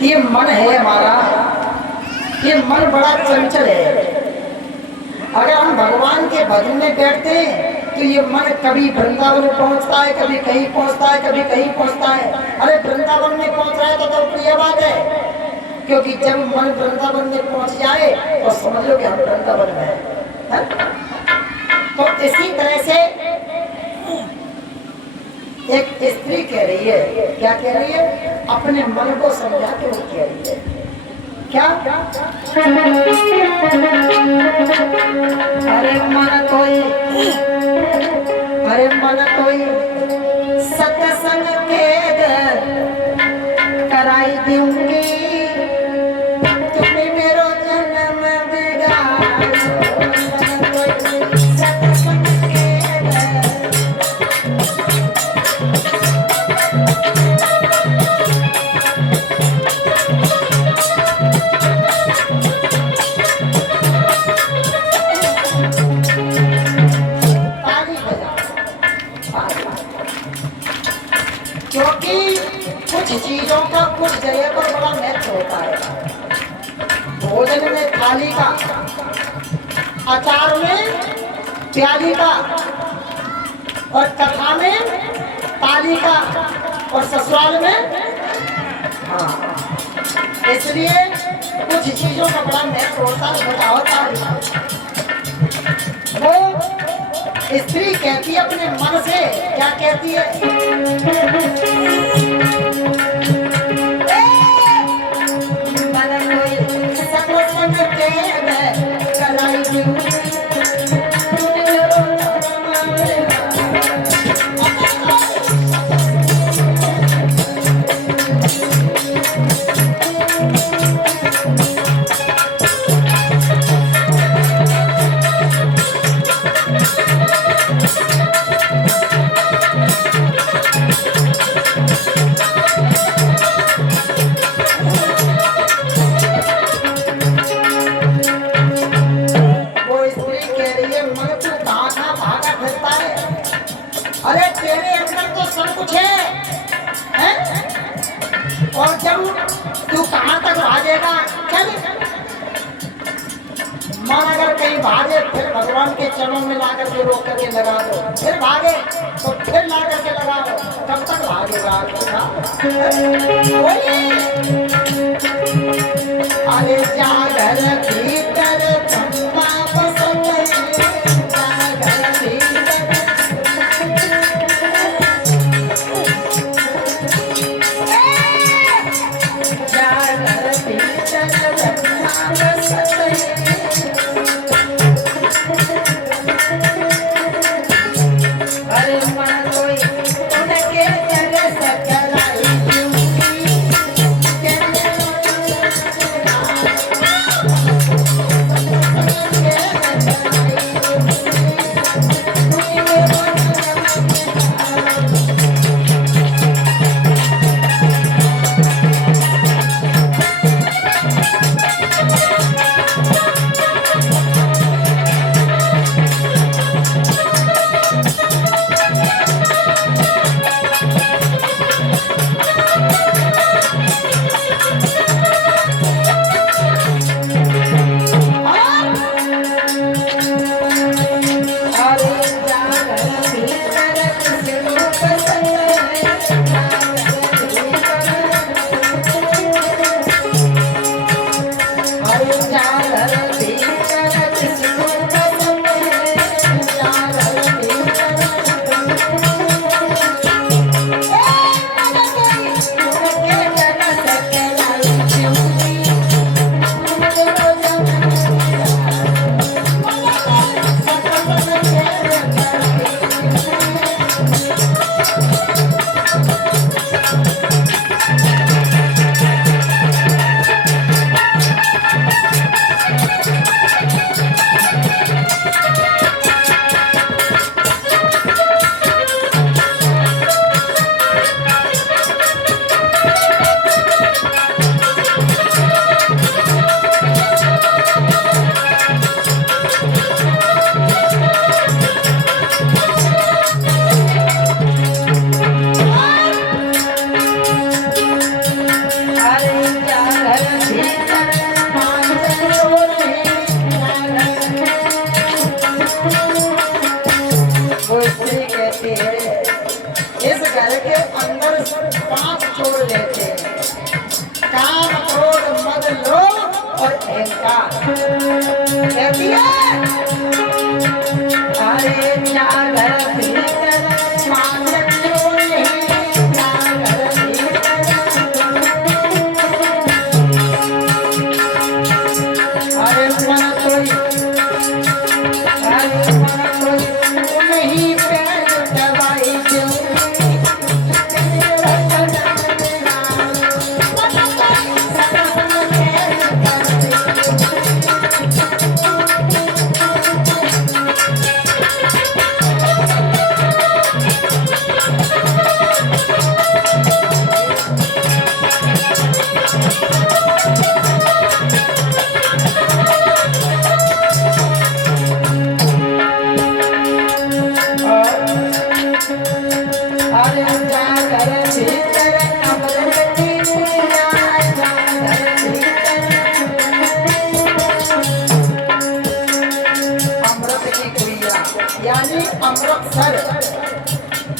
ये मन है हमारा, ये मन बड़ा चंचल है। अगर हम भगवान के भजन में बैठते हैं तो ये मन कभी वृंदावन में पहुंचता है, कभी कहीं पहुंचता है, कभी कहीं पहुंचता है। अरे वृंदावन में पहुंच रहा है तो प्रिय बात है, क्योंकि जब मन वृंदावन में पहुंच जाए तो समझ लो कि हम वृंदावन में हैं। तो इसी तरह से एक स्त्री कह रही है, क्या कह रही है? अपने मन को समझा के वो कह रही है क्या? अरे मन कोई सत्संग के कराई दूंगी, तुम्हें मेरो जन्म बिगाड़ो। सत्संग के चीजों का कुछ जगह पर बड़ा महत्व होता है। भोजन में थाली का, अचार में प्याली का, और कथा में ताली का, और ससुराल में इसलिए कुछ चीजों का बड़ा महत्व होता है। वो स्त्री कहती है अपने मन से, क्या कहती है? अरे तेरे अंदर तो सब कुछ है? और जब तू कहाँ तक भागेगा? चल, मन अगर कहीं भागे फिर भगवान के चरणों में ला करके रोक करके लगा दो, फिर भागे तो फिर ला करके लगा दो, कब तक भागेगा? अरे जा घर भीतर चंपा पसंद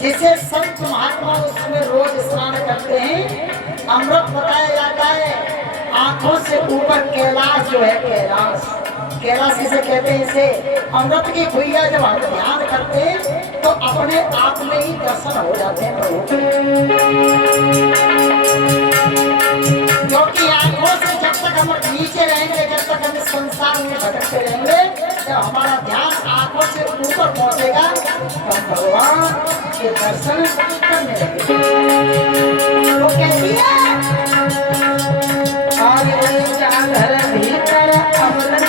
जिसे संत महात्मा उसमें रोज स्नान करते हैं। अमृत बताया जाता है, आंखों से ऊपर कैलाश जो है, कैलाश इसे कहते हैं। इसे अमृत की भुइया जब हम ध्यान करते हैं तो अपने आप में ही दर्शन हो जाते हैं प्रभु। क्योंकि आंखों से जब तक हम नीचे रहेंगे, जब तक हम इस संसार में भटकते रहेंगे, जब हमारा ध्यान आंखों से ऊपर पहुंचेगा तो हम भगवान के दर्शन करने लगेंगे। वो कहती है घर भीतर अमृत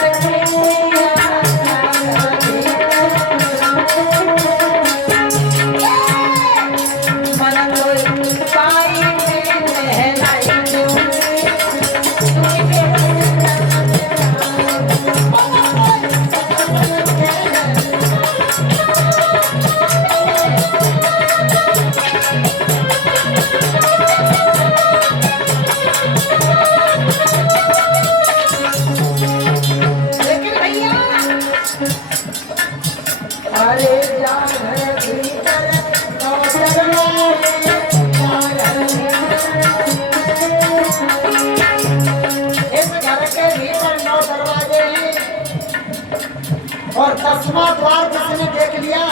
और 10वां द्वार जिसने देख लिया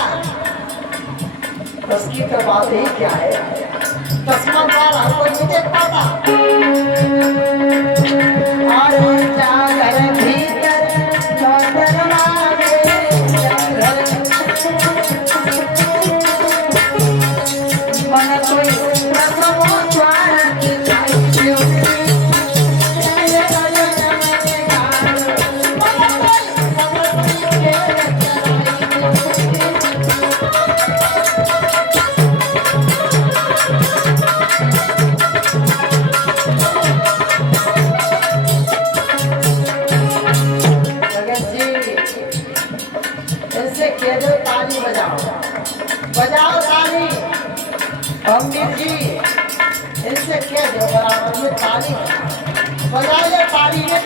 उसकी तो बात ही क्या है। 10वां द्वार हर कोई नहीं देख पाता। बजाओ ताली। पंडित जी इनसे कह दो बराबर में ताली बजाइए, ताली में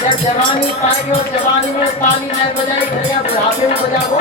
जब जवानी पाएगी और जवानी में ताली नहीं बजाई करेगा, बुढ़ापे में बजाओ।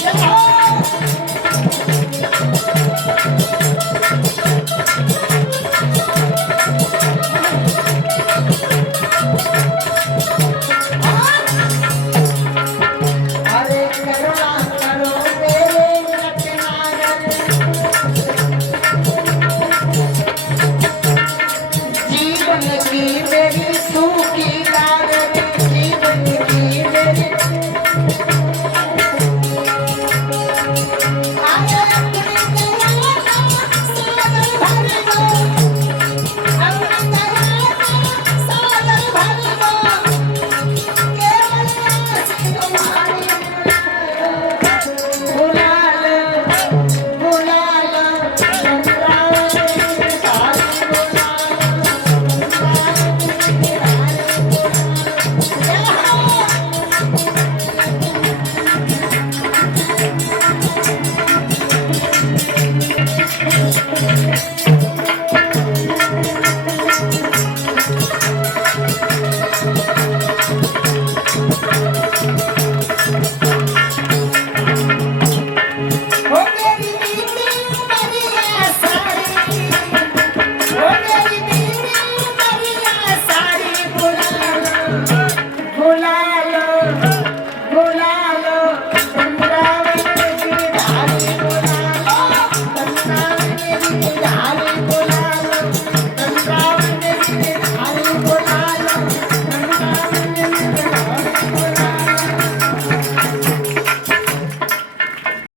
Yeah.